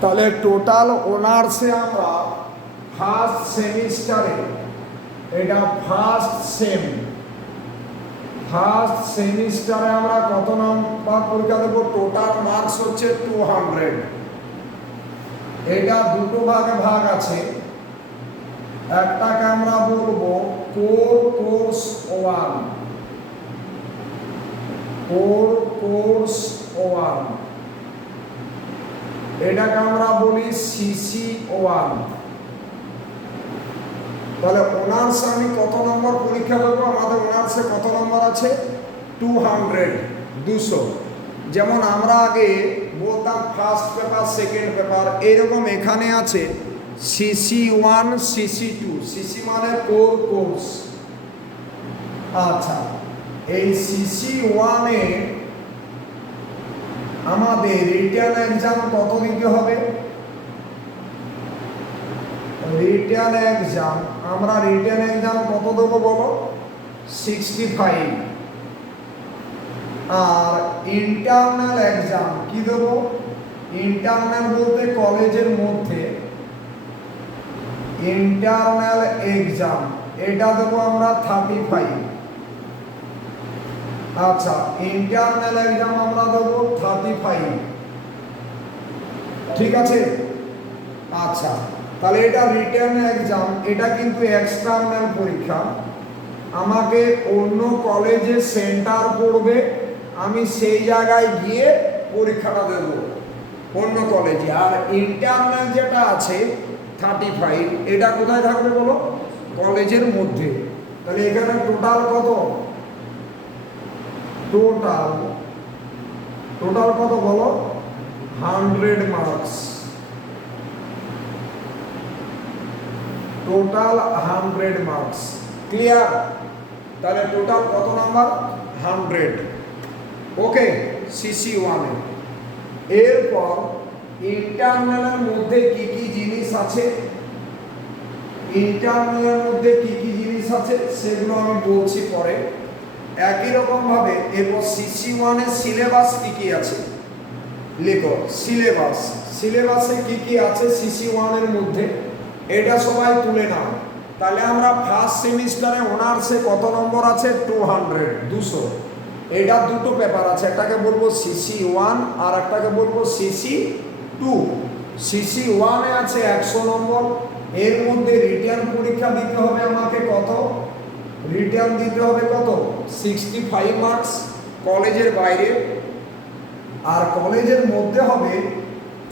তাহলে টোটাল অনার্সে আমরা ফার্স্ট সেমিস্টারে, এটা ফার্স্ট সেমিস্টারে আমরা কত নাম্বার পরীক্ষা দেবো? টোটাল মার্কস হচ্ছে 200। এটা দুটো ভাগে ভাগ আছে। একটাকে আমরা বলবো কোর কোর্স 1, কোর কোর্স 1, এটাকে আমরা বলি সিসি 1। তাহলে অনার্স আমি কত নম্বর পরীক্ষা দেবো? আমাদের অনার্সে কত নম্বর আছে? 200, 200। যেমন আমরা আগে বলতাম ফার্স্ট পেপার, সেকেন্ড পেপার, এইরকম এখানে আছে সিসি 1, সিসি 2। সিসি মানে কোর কোর্স। আচ্ছা, এই সিসি 1-এ আমাদের রিটেন এক্সাম কত দিতে হবে? রিটেন এক্সাম আমরা রিটেন এক্সাম কত দেবো বলো? 65। আর ইন্টারনাল এক্সাম কি দেবো? ইন্টারনাল বলতে কলেজের মধ্যে ইন্টারনাল এক্সাম, এটা দেবো আমরা 35। আচ্ছা, ইন্টারনাল এক্সাম আমরা দেবো 35, ঠিক আছে? আচ্ছা, তাহলে এটা রিটেন এক্সাম, এটা কিন্তু এক্সটার্নাল পরীক্ষা। আমাকে অন্য কলেজে সেন্টার পড়বে, আমি সেই জায়গায় গিয়ে পরীক্ষাটা দেব অন্য কলেজে। আর ইন্টারনাল যেটা আছে 35, এটা কোথায় থাকবে বলো? কলেজের মধ্যে। তাহলে এখানে টোটাল কত? টোটাল কত বলো? 100 মার্কস। Total 100 marks. ক্লিয়ার? তাহলে টোটাল কত নাম্বার? 100। ওকে, সিসি 1-এ। এরপর ইন্টারনালের মধ্যে কি কি জিনিস আছে, ইন্টারনালের মধ্যে কি কি জিনিস আছে সেগুলো আমি বলছি পরে। একই রকম ভাবে এরপর সিসি 1-এর সিলেবাস কি কি আছে লেখো। সিলেবাসে কি কি আছে সিসি 1-এর মধ্যে, এটা সবাই তুলে নাও। তাহলে আমরা ফার্স্ট সেমিস্টারে অনার্সে কত নম্বর আছে? 200, 200। এটা দুটো পেপার আছে, একটাকে বলবো সিসি 1 আর একটাকে বলবো সিসি 2। সিসি 1-এ আছে 100 নম্বর। এর মধ্যে রিটেন পরীক্ষা দিতে হবে আমাকে কত? রিটেন দিতে হবে কত? 65 মার্কস কলেজের বাইরে, আর কলেজের মধ্যে হবে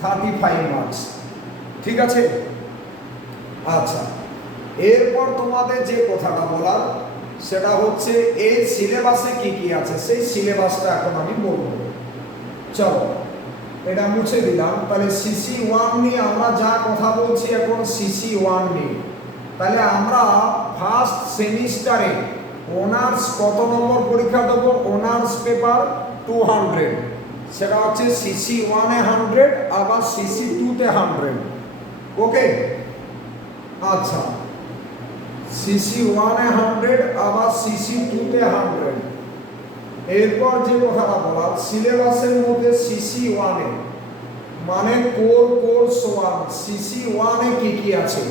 35 মার্কস, ঠিক আছে? আচ্ছা, এরপর তোমাদের যে কথাটা বলার সেটা হচ্ছে এই সিলেবাসে কি কি আছে, সেই সিলেবাসটা এখন আমি বলবো। চলো, এটা মুছে দিলাম। তাহলে সিসি 1 নিয়ে আমরা যা কথা বলছি এখন সিসি 1 নিয়ে। তাহলে আমরা ফার্স্ট সেমিস্টারে অনার্স কত নম্বর পরীক্ষা দেবো? অনার্স পেপার 200, সেটা হচ্ছে সিসি 1-এ 100, আবার সিসি 2-তে 100। ওকে, আচ্ছা, সিসি 1-এ 100, আবার সিসি 2-তে 100। এরপর যে কথাটা বলা, সিলেবাসের মধ্যে সিসি 1-এ মানে কোর কোর্স 1, সিসি 1-এ কি কি আছে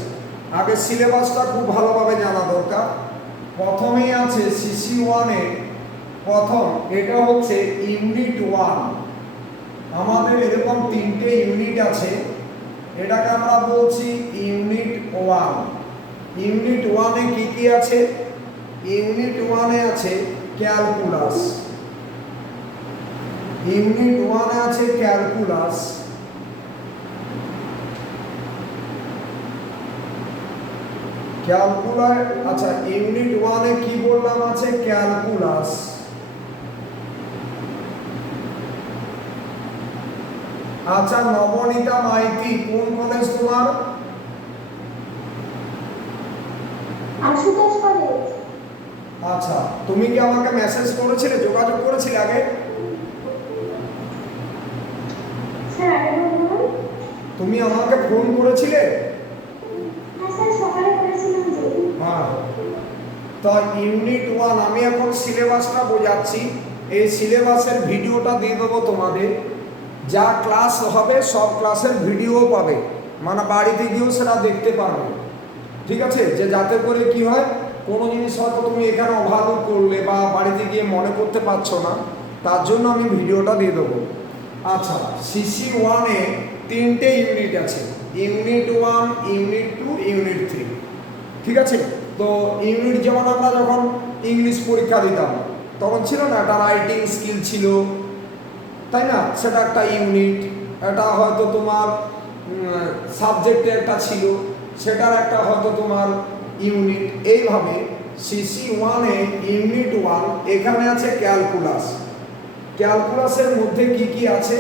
আগে সিলেবাসটা খুব ভালোভাবে জানা দরকার। প্রথমেই আছে সিসি 1-এ প্রথম, এটা হচ্ছে ইউনিট 1। আমাদের এরকম 3টে ইউনিট আছে, এটাকে আমরা বলছি ইউনিট 1। ইউনিট 1-এ কি কি আছে? ইউনিট 1-এ আছে ক্যালকুলাস। ইউনিট 1-এ আছে ক্যালকুলাস। আচ্ছা, ইউনিট 1-এ কি বললাম আছে? ক্যালকুলাস। আচ্ছা, নবনীতা মাইতি কোন কলেজ তোমার? আশুতোষ কলেজ। আচ্ছা, তুমি কি আমাকে মেসেজ করেছিলে, যোগাযোগ করেছিলে আগে? স্যার তুমি আমাকে ফোন করেছিলে? হ্যাঁ স্যার, সকালে করেছিলাম যে। হ্যাঁ, তো ইউনিট 1 আমি এখন সিলেবাসটা বোঝাচ্ছি। এই সিলেবাসের ভিডিওটা দিয়ে দেবো তোমাদের, যা ক্লাস হবে সব ক্লাসের ভিডিও পাবে, মানে বাড়িতে গিয়েও সেটা দেখতে পারবে। ঠিক আছে, যে যাতে করে কি হয়, কোনো জিনিস হয়তো তুমি এখানে ওভারলুক করলে বা বাড়িতে গিয়ে মনে করতে পারছো না, তার জন্য আমি ভিডিওটা দিয়ে দেবো। আচ্ছা, সিসি ওয়ানে 3টে ইউনিট আছে, ইউনিট 1, ইউনিট 2, ইউনিট 3। ঠিক আছে, তো ইউনিট যেমন আমরা যখন ইংলিশ পরীক্ষা দিতাম তখন ছিল না একটা রাইটিং স্কিল ছিল, তাই না, সেটা একটা ইউনিট। এটা হয়তো তোমার সাবজেক্টে একটা ছিল, সেটার একটা হয়তো তোমার ইউনিট। এইভাবে সিসি ওয়ানে ইউনিট 1 এখানে আছে ক্যালকুলাস। ক্যালকুলাসের মধ্যে কি কি আছে?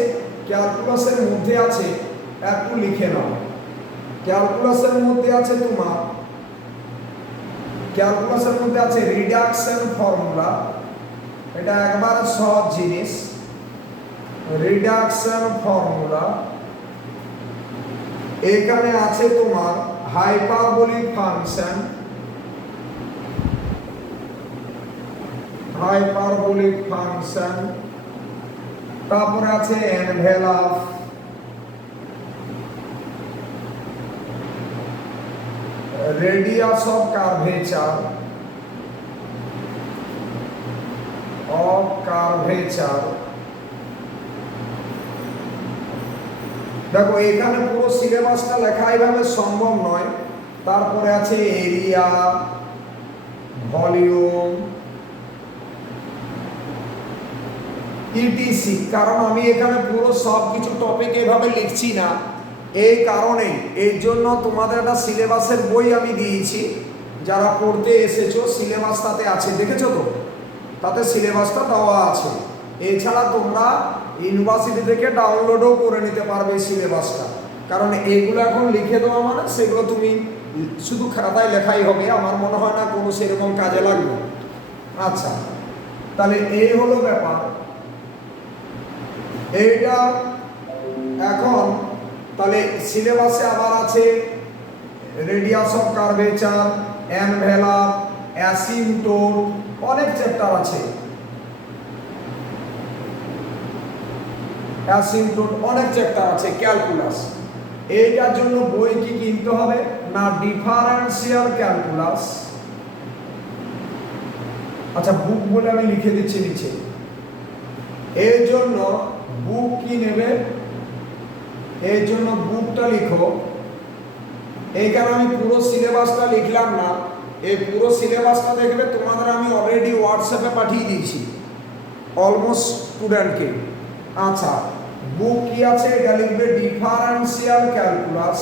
ক্যালকুলাসের মধ্যে আছে, একটু লিখে নাও। ক্যালকুলাসের মধ্যে আছে তোমার, ক্যালকুলাসের মধ্যে আছে রিডাকশন ফর্মুলা, এটা একবার সহজ জিনিস, রিডাকশন ফর্মুলা। এখানে আছে তোমার হাইপারবোলিক ফাংশন, হাইপারবোলিক ফাংশন। তারপরে আছে এনভেলাপ, রেডিয়াস অফ কার্ভেচার, দেখো এখানে পুরো সিলেবাসটা লেখা এইভাবে সম্ভব নয়। তারপরে আছে এরিয়া, ভলিউম, ইটিসি। কারণ আমি এখানে পুরো সব কিছু টপিক এভাবে লিখছি না, এই কারণে এর জন্য তোমাদের একটা সিলেবাসের বই আমি দিয়েছি, যারা পড়তে এসেছো সিলেবাস তাতে আছে, দেখেছো তো, তাতে সিলেবাসটা দেওয়া আছে। এছাড়া তোমরা ইউনিভার্সিটি থেকে ডাউনলোডও করে নিতে পারবে সিলেবাসটা, কারণ এইগুলো এখন লিখে দেওয়া মানে সেগুলো তুমি শুধু খাতায় লেখাই হবে, আমার মনে হয় না কোনো সেরকম কাজে লাগবে। আচ্ছা, তাহলে এই হলো ব্যাপার। এইটা এখন তাহলে সিলেবাসে আবার আছে রেডিয়াস অফ কার্ভেচার, এনভেলাপ, অ্যাসিম্পটোট, অনেক চ্যাপ্টার আছে, অ্যাসিম্পটোট অনেক চ্যাপ্টার আছে। ক্যালকুলাস, এইটার জন্য বই কি কিনতে হবে না? Differential calculus. আচ্ছা, বুক বলে আমি লিখে দিচ্ছি নিচে। এর জন্য বুক কি নেবে? এর জন্য বুকটা লিখো। এইখানে আমি পুরো সিলেবাসটা লিখলাম না, এই পুরো সিলেবাসটা দেখবে তোমাদের আমি অলরেডি হোয়াটসঅ্যাপে পাঠিয়ে দিয়েছি অলমোস্ট স্টুডেন্টকে। আচ্ছা, বুক কি আছে? এটা লিখবে differential calculus.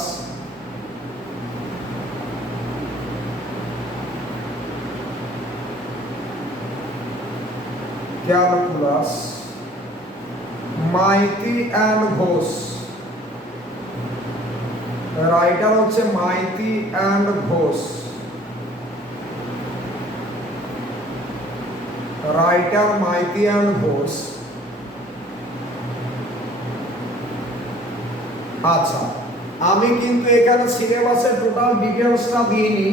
Calculus, Maiti and Ghosh, writer হচ্ছে Maiti and Ghosh, writer Maiti and Ghosh. আচ্ছা, আমি কিন্তু এখানে সিলেবাসের টোটাল ডিটেলসটা দিইনি,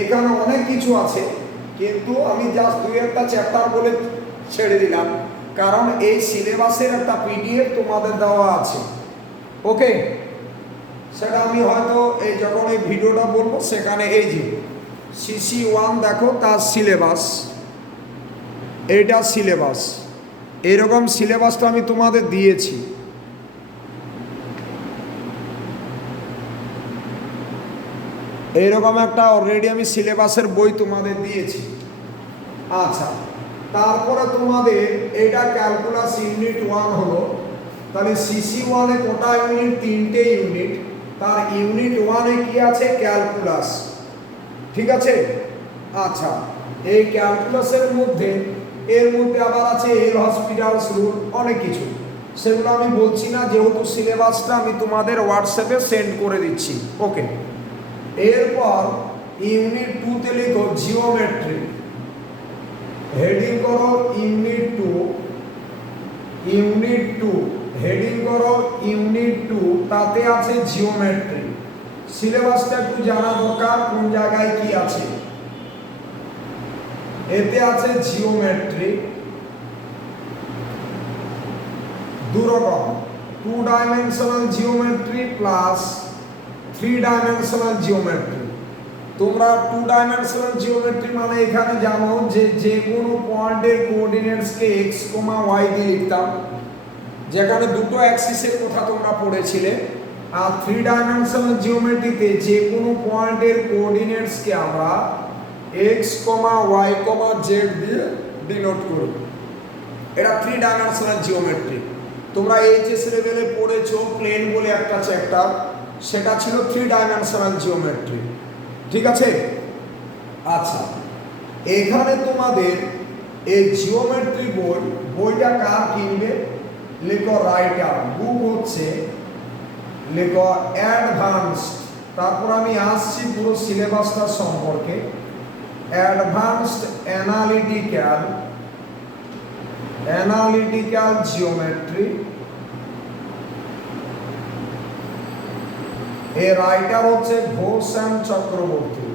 এখানে অনেক কিছু আছে, কিন্তু আমি জাস্ট 2-1টা চ্যাপ্টার বলে ছেড়ে দিলাম, কারণ এই সিলেবাসের একটা পিডিএফ তোমাদের দেওয়া আছে। ওকে, সেটা আমি হয়তো এই যখন এই ভিডিওটা বলবো সেখানে এই যে সিসি 1 দেখো তার সিলেবাস, এইটা সিলেবাস, এরকম সিলেবাসটা আমি তোমাদের দিয়েছি। এইরকম একটা অলরেডি আমি সিলেবাসের বই তোমাদের দিয়েছি। আচ্ছা, তারপরে তোমাদের এটা ক্যালকুলাস ইউনিট 1 হলো। তাহলে সিসি 1-এ কোটা ইউনিট? 3টে ইউনিট। তার ইউনিট 1-এ কি আছে? ক্যালকুলাস। ঠিক আছে। আচ্ছা, এই ক্যালকুলাসের মধ্যে এর মধ্যে আবার আছে এল হসপিটালস রুল, অনেক কিছু, সেগুলো আমি বলছি না, যেহেতু সিলেবাসটা আমি তোমাদের হোয়াটসঅ্যাপে সেন্ড করে দিচ্ছি। ওকে, এরপর ইউনিট 2-তে লিখো জিওমেট্রি, হেডিং করো ইউনিট 2, ইউনিট 2 হেডিং করো ইউনিট 2, তাতে আছে জিওমেট্রি। সিলেবাসটা একটু জানা দরকার কোন জায়গায় কি আছে। এতে আছে জিওমেট্রি, দু রকম, two dimensional geometry plus three dimensional geometry. তোমরা টু ডাইমেনশনাল জিওমেট্রি মানে এখানে জানো যে যে কোনো পয়েন্টের কোঅর্ডিনেটসকে x, y দিয়ে লিখতাম, যেখানে দুটো অ্যাক্সিসের কথা তোমরা পড়েছিলে। আর থ্রি ডাইমেনশনাল জিওমেট্রিতে যে কোনো পয়েন্টের কোঅর্ডিনেটসকে আমরা x, y, z দিয়ে ডিনোট করি। এটা থ্রি ডাইমেনশনাল জিওমেট্রি। তোমরা এইচএস লেভেলে পড়েছো প্লেন বলে একটা চ্যাপ্টার, সেটা ছিল থ্রি ডাইমেনশনাল জিওমেট্রি। ঠিক আছে? আচ্ছা, এখানে তোমাদের এই জিওমেট্রি বইটা কার কিনবে? লেখো রাইটার। বুক হচ্ছে লেখো অ্যাডভান্সড। তারপর আমি আসছি পুরো সিলেবাসটা সম্পর্কে। Advanced analytical geometry. এর রাইটার হচ্ছে ঘোষ এন্ড চক্রবর্তী।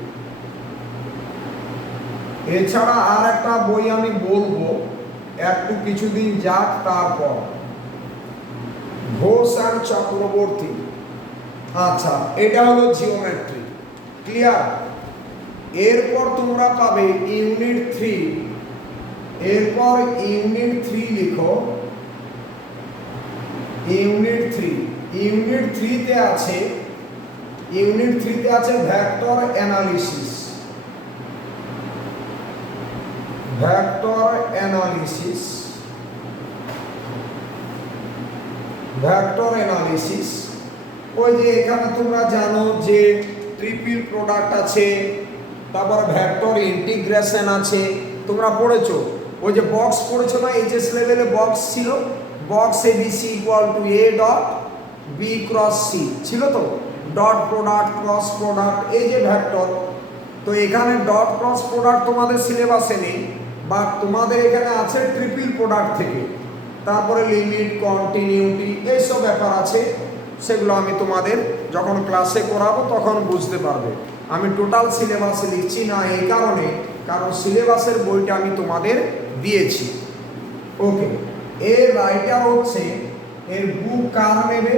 এছাড়া আর একটা বই আমি বলবো, একটু কিছুদিন যাক তারপর, ঘোষ এন্ড চক্রবর্তী। আচ্ছা, এটা হলো জিওমেট্রি। ক্লিয়ার? এরপর তোমরা পাবে ইউনিট 3। এরপর ইউনিট 3 লিখো। ইউনিট 3 তে আছে ভেক্টর অ্যানালিসিস। ওই যে এখানে তোমরা জানো যে ট্রিপল প্রোডাক্ট আছে, তারপর ভেক্টর ইন্টিগ্রেশন আছে, তোমরা পড়েছো। ওই যে বক্স পড়েছো না, এইচএস লেভেলে বক্স ছিল, box ABC equal to A dot B cross C ছিল তো, ডট প্রোডাক্ট, ক্রস প্রোডাক্ট, এই যে ভেক্টর। তো এখানে ডট ক্রস প্রোডাক্ট তোমাদের সিলেবাসে নেই, বা তোমাদের এখানে আছে ট্রিপল প্রোডাক্ট থেকে। তারপরে লিমিট, কন্টিনিউটি, এইসব ব্যাপার আছে, সেগুলো আমি তোমাদের যখন ক্লাসে করাবো তখন বুঝতে পারবে। আমি টোটাল সিলেবাসে লিখছি না এই কারণে, কারণ সিলেবাসের বইটা আমি তোমাদের দিয়েছি। ওকে, এর রাইটার হচ্ছে, এর বুক কার নেবে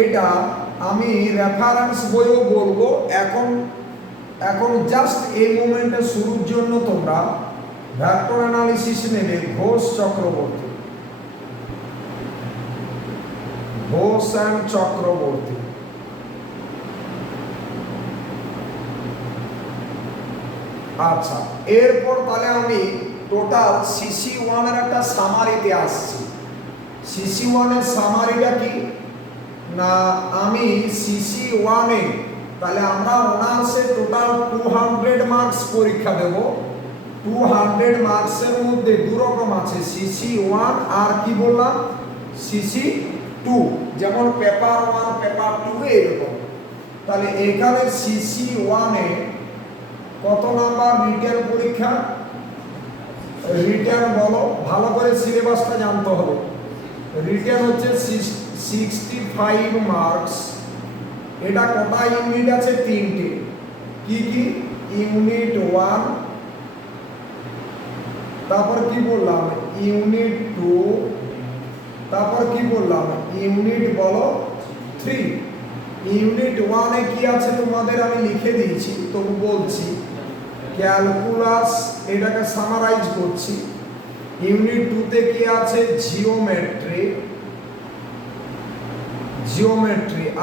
এটা আমি রেফারেন্স বইও বলবো। এখন জাস্ট এই মোমেন্টে শুরুর জন্য তোমরা ভেক্টর অ্যানালিসিস নেবে ঘোষ চক্রবর্তী। আচ্ছা, এরপর তাহলে আমি টোটাল CC1 এর একটা সামারিতে আসছি। CC1 এর সামারিটা কি না, আমি CC1 এ তাহলে আমরা অনার্সে টোটাল 200 মার্কস পরীক্ষা দেব। 200 মার্কসের মধ্যে দু রকম আছে, CC1 আর কি বললাম CC2, যেমন পেপার 1, পেপার 2 এরকম। তাহলে এখানে CC1 এ কত নাম্বার রিটেন পরীক্ষা? রিটেন বলো, ভালো করে সিলেবাসটা জানতে হবে। রিটেন হচ্ছে 65 মার্কস। এটা কটা ইউনিট আছে? 3টে। কি কি? ইউনিট 1, তারপর কি বললাম ইউনিট 2, তারপর কি বললাম ইউনিট বলো 3। ইউনিট 1 এ কি আছে তোমাদের আমি লিখে দিয়েছি, তবু বলছি ক্যালকুলাস, এটাকে সামারাইজ করছি। ইউনিট 2 তে কি আছে? জিওমেট্রি।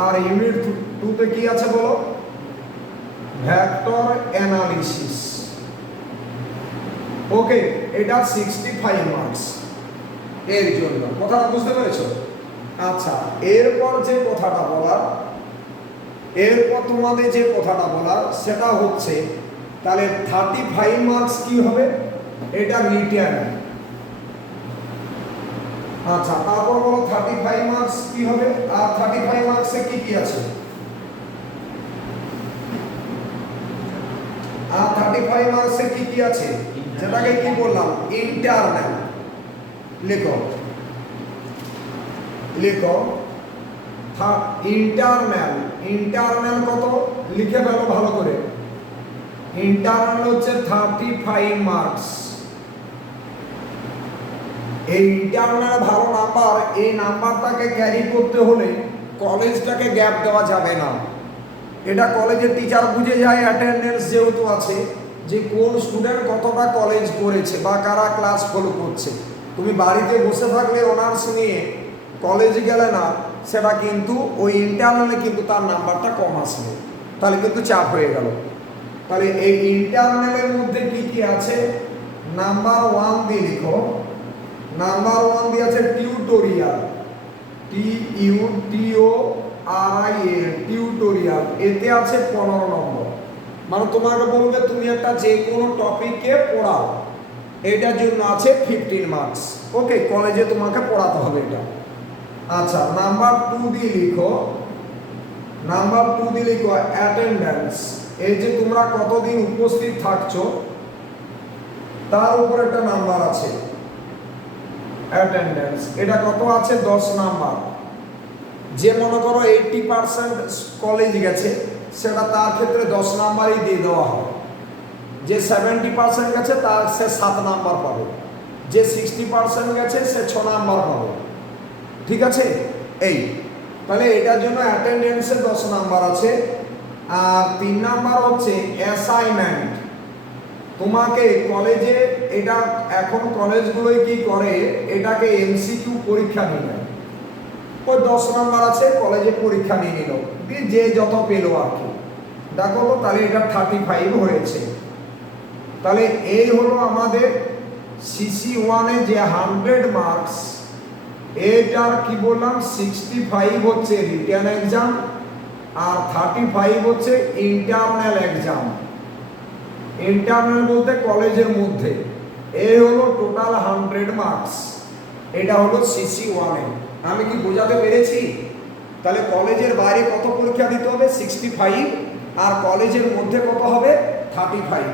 আর ইউনিট 2 তে কি আছে বলো? Vector analysis. ওকে, এটা 65 মার্কস এর জন্য। কথাটা বুঝতে পেরেছো? আচ্ছা, এরপর তোমাদের যে কথাটা বলার সেটা হচ্ছে তাহলে 35 মার্কস কি হবে? এটা রিটেন। আচ্ছা, তারপর বলো 35 মার্কস কি হবে? আর 35 মার্কসে কি কি আছে? আর 35 মার্কসে কি কি আছে? যেটাকে কি বললাম ইন্টারনাল। লেখো ইন্টারনাল কত লিখে ফেলো ভালো করে। ইন্টারনাল হচ্ছে 35 মার্কস। এই ইন্টারনাল ভালো নাম্বার, এই নাম্বারটাকে ক্যারি করতে হলে কলেজটাকে গ্যাপ দেওয়া যাবে না। এটা কলেজের টিচার বুঝে যায়, অ্যাটেন্ডেন্স যেহেতু আছে, যে কোন স্টুডেন্ট কতটা কলেজ করেছে বা কারা ক্লাস ফলো করছে। তুমি বাড়িতে বসে থাকলে অনার্স নিয়ে কলেজে গেলে না, সেটা কিন্তু ওই ইন্টারনালে কিন্তু তার নাম্বারটা কম আসবে, তাহলে কিন্তু চাপ হয়ে গেল। তাহলে এই ইন্টারনালের মধ্যে কি কি আছে, নাম্বার 1 দিয়ে লিখো। নাম্বার 1 দিয়ে আছে টিউটোরিয়াল, TUTORIAL, টিউটোরিয়াল। এতে আছে 15 নম্বর। মানে তোমাকে বলবে তুমি একটা যে কোনো টপিকে পড়াও, এটার জন্য আছে 15 মার্কস। ওকে, কলেজে তোমাকে পড়াতে হবে এটা। আচ্ছা, নাম্বার 2 দিয়ে লিখো। নাম্বার 2 দিয়ে লিখো অ্যাটেন্ডেন্স। এই যে তোমরা কতদিন উপস্থিত থাকছো তার উপর একটা নাম্বার আছে অ্যাটেন্ডেন্স। এটা কত আছে? 10 নাম্বার। যে মনে করো 80% কলেজ গেছে, সেটা তার ক্ষেত্রে 10 নাম্বারই দিয়ে দেওয়া হয়। যে 70% গেছে তার সে 7 নাম্বার পাবে, যে 60% গেছে সে 6 নাম্বার পাবে। ঠিক আছে? এই তাহলে এটার জন্য অ্যাটেন্ডেন্সে 10 নাম্বার আছে। আর 3 নাম্বার হচ্ছে অ্যাসাইনমেন্ট। তোমাকে কলেজে, এটা এখন কলেজগুলোই কি করে, এটাকে এমসিকিউ পরীক্ষা নিয়ে নেয়। ওই 10 নাম্বার আছে, কলেজে পরীক্ষা নিয়ে নিল, দিয়ে যে যত পেলো আর কি। দেখো তো, তাহলে এটা 35 হয়েছে। তাহলে এই হলো আমাদের CC1-এ যে 100 মার্কস, এটার কি বললাম 65 হচ্ছে রিটেন এক্সাম আর 35 হচ্ছে ইন্টারনাল এক্সাম। ইন্টারনাল বলতে কলেজের মধ্যে। এই হলো টোটাল 100 মার্কস। এটা হলো CC1-এ। আমি কি বোঝাতে পেরেছি? তাহলে কলেজের বাইরে কত পরীক্ষা দিতে হবে? 65, আর কলেজের মধ্যে কত হবে? 35।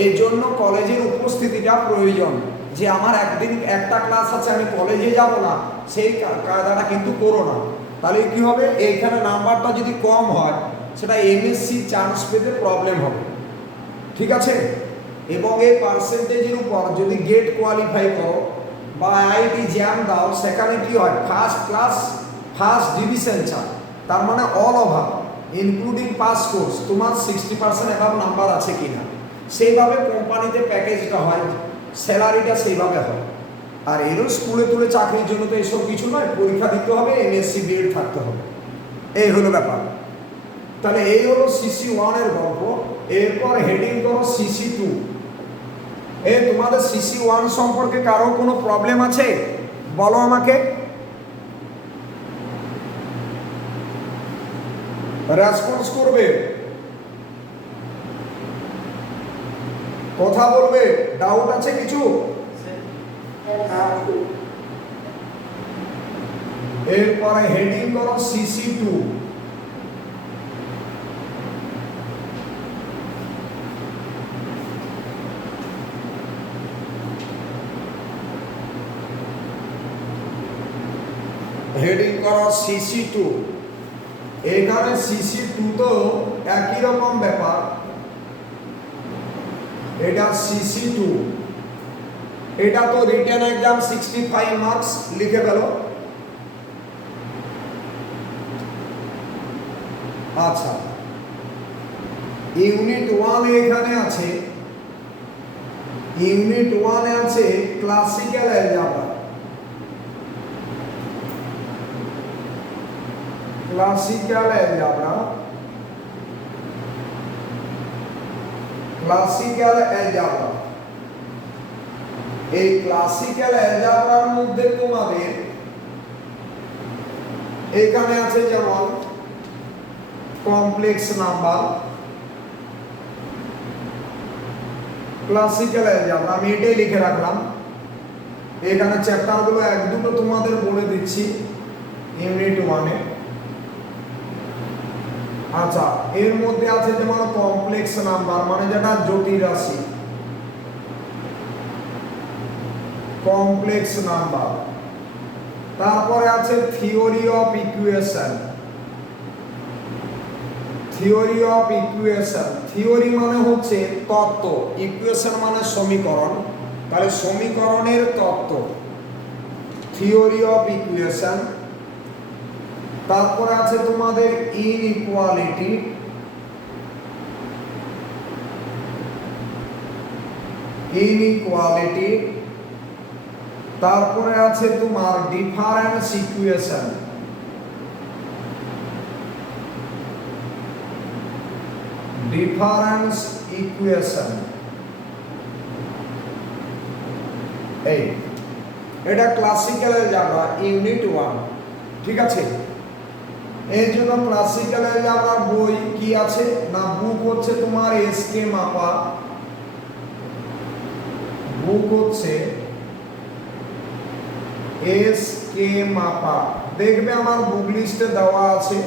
এই জন্য কলেজের উপস্থিতিটা প্রয়োজন। যে আমার একদিন একটা ক্লাস আছে, আমি কলেজে যাব না, সেই কায়দাটা কিন্তু করো না। তাহলে কি হবে, এইখানে নাম্বারটা যদি কম হয়, সেটা এমএসসি চান্স পেতে প্রবলেম হবে। ঠিক আছে? এবং এই পার্সেন্টেজের উপর যদি গেট কোয়ালিফাই করো বা আইআইটি জ্যাম দাও, সেখানে কি হয়, ফার্স্ট ক্লাস ফার্স্ট ডিভিশন চায়। তার মানে all over including pass course তোমার 60% অ্যাবাভ নাম্বার আছে কিনা, সেইভাবে কোম্পানিতে প্যাকেজটা হয়, স্যালারিটা সেইভাবে হয়। আর এরও স্কুলে তুলে চাকরির জন্য তো এসব কিছু নয়, পরীক্ষা দিতে হবে, এমএসসি বিএড থাকতে হবে। এই হলো ব্যাপার। তাহলে এই হলো CC1-এর গল্প। এরপর হেডিং করো CC2। তোমাদের CC1 সম্পর্কে কারো কোনো প্রবলেম আছে? বলো আমাকে। রেসপন্স করবে, কথা বলবে। ডাউট আছে কিছু? এরপরে হেডিং করো CC2। হেডিং করো CC2। এখানে CC2 তো একই রকম ব্যাপার। এটা CC2, এটা তো রিটেন এক্সাম 65 মার্কস, লিখে ফেলো। আচ্ছা, ইউনিট 1 এখানে আছে। ইউনিট 1-এ আছে classical algebra. Classical algebra, classical algebra. এই ক্লাসিক্যাল অ্যালজেব্রার মধ্যে তোমাদের এখানে আছে যেমন কমপ্লেক্স নাম্বার। ক্লাসিক্যাল অ্যালজেব্রা আমি এটাই লিখে রাখলাম। এখানে চ্যাপ্টারগুলো এক দুটো তোমাদের বলে দিচ্ছি ইউনিট 1-এ। আচ্ছা, এর মধ্যে আছে যেমন কমপ্লেক্স নাম্বার, মানে যেটা জটিল রাশি, কমপ্লেক্স নাম্বার। তারপরে আছে theory of equation. Theory of equation, theory মানে হচ্ছে তত্ত্ব, ইকুয়েশন মানে সমীকরণ, তাহলে সমীকরণের তত্ত্ব। থিওরি অফ ইকুয়েশন, তারপরে আছে তোমাদের ইনইকুয়ালিটি, তারপরে আছে তোমার ডিফারেন্স ইকুয়েশন, এই এটা ক্লাসিক্যাল অ্যালজেব্রা ইউনিট 1, ঠিক আছে। এর জন্য ক্লাসিক্যাল অ্যালজেব্রার বই কি আছে না, বুক হচ্ছে তোমার এসকে মাপা, বুক হচ্ছে এসকে মাপা, দেখবে আমার বুক লিস্টে দেওয়া আছে।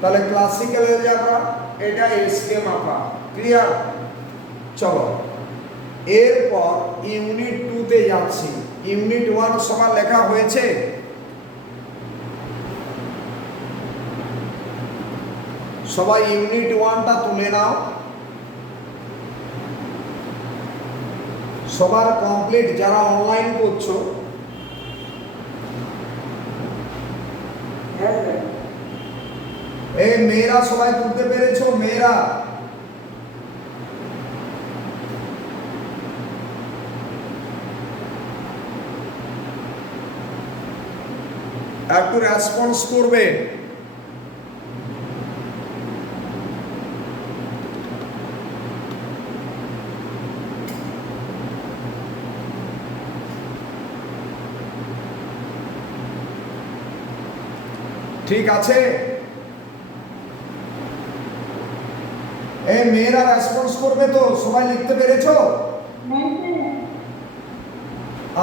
তাহলে ক্লাসিক্যাল অ্যালজেব্রা এটা এসকে মাপা, ক্লিয়ার। চলো এরপর ইউনিট 2 তে যাচ্ছি। ইউনিট 1 সবার লেখা হয়েছে? সবাই ইউনিট 1টা তুলে নাও, সবার কমপ্লিট যারা অনলাইন করছো। এই মেয়েরা সবাই তুলতে পেরেছো? মেয়েরা একটু রেসপন্স করবে। ঠিক আছে, এই মেয়েরা রেসপন্স করবে তো? সবাই লিখতে পেরেছো?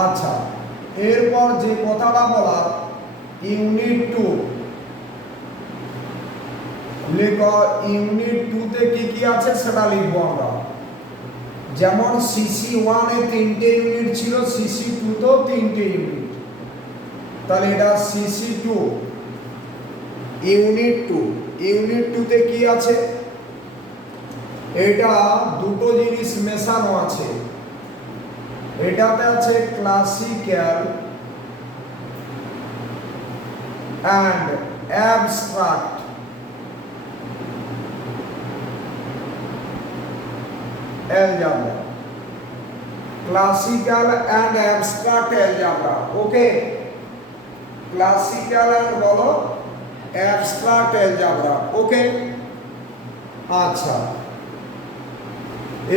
আচ্ছা, এরপর যে কথাটা বলার, ইউনিট 2 লেখো। ইউনিট 2 তে কি কি আছে সেটা লিখবো আমরা। যেমন সিসি 1 এ 3টে ইউনিট ছিল, সিসি 2 তেও 3টে ইউনিট, তাহলে এটা সিসি 2 ইউনিট 2। ইউনিট 2 তে কি আছে? এটা দুটো জিনিস মেশানো আছে। এটাতে আছে classical and abstract algebra, classical and abstract algebra, okay, classical and বলো abstract algebra, okay। আচ্ছা,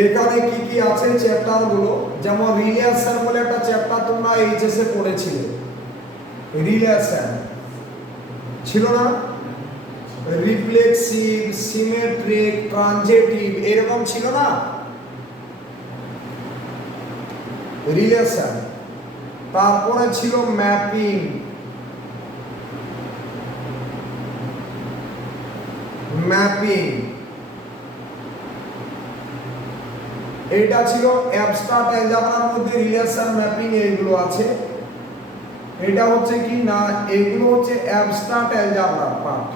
এখানে কি কি আছে চ্যাপ্টার গুলো, যেমন রিলেশন বলে একটা চ্যাপ্টার তোমরা এইচএস এ পড়েছিলে, রিলেশন ছিল না? রিফ্লেক্সিভ, সিমেট্রিক, ট্রানজিটিভ, এরকম ছিল না রিলেশন। তারপরে ছিল ম্যাপিং, এটা ছিল অ্যাবস্ট্রাক্ট অ্যালজেব্রার মধ্যে রিলেশন, ম্যাপিং এইগুলো আছে। এটা হচ্ছে কি না, এগুলো হচ্ছে অ্যাবস্ট্রাক্ট অ্যালজেব্রার পার্ট,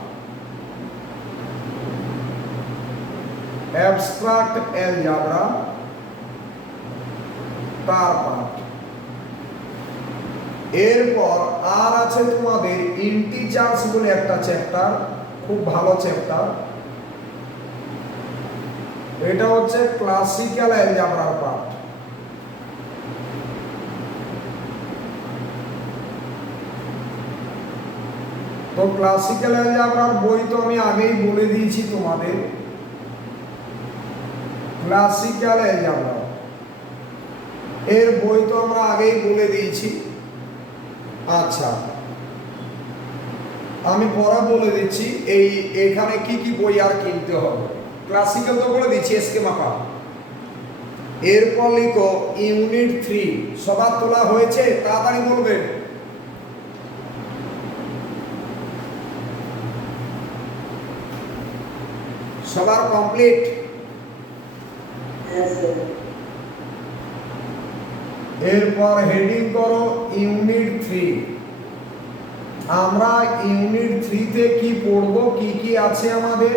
অ্যাবস্ট্রাক্ট অ্যালজেব্রা তার পার্ট। এরপর আর আছে তোমাদের ইন্টিজার্স বলে একটা চ্যাপ্টার, খুব ভালো চ্যাপ্টার। এটা হচ্ছে ক্লাসিক্যাল অ্যালজেব্রার পার্ট। তো ক্লাসিক্যাল অ্যালজেব্রার বই তো আমি আগেই বলে দিয়েছি তোমাদের, ক্লাসিক্যাল অ্যালজেব্রা এর বই তো আমরা আগেই বলে দিয়েছি। আচ্ছা, আমি পরে বলে দিচ্ছি এখানে কি কি বই আর কিনতে হবে। ক্লাসিক্যাল তো বলে দিচ্ছি এসকে মাপা। এরপর লিখো ইউনিট 3, সবার তোলা হয়েছে? তাড়াতাড়ি বলবেন। সবার কমপ্লিট? এরপর হেডিং করো ইউনিট 3। আমরা ইউনিট 3 তে কি পড়ব, কি কি আছে আমাদের?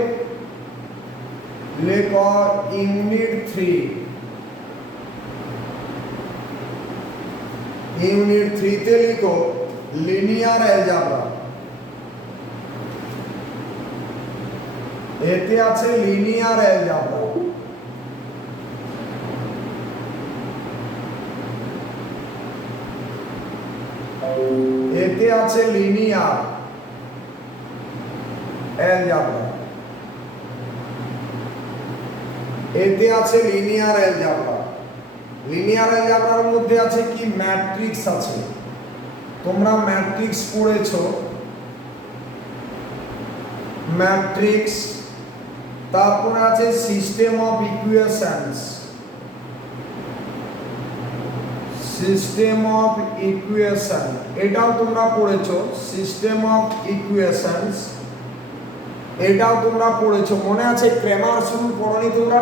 লেখো ইউনিট 3। ইউনিট 3 তে লিখো লিনিয়ার অ্যালজেব্রা। এতে আছে লিনিয়ার অ্যালজেব্রা। এতে আছে লিনিয়ার অ্যালজেব্রা। এতে আছে লিনিয়ার অ্যালজেব্রা। লিনিয়ার অ্যালজেব্রার মধ্যে আছে কি ম্যাট্রিক্স আছে। তোমরা ম্যাট্রিক্স পড়েছো, ম্যাট্রিক্স, তারপরে আছে system of equations. System of equation এটাও তোমরা পড়েছো। সিস্টেম অফ ইকুয়েশনস এটাও তোমরা পড়েছো, মনে আছে? ক্রেমার শুরু পড়নি তোমরা?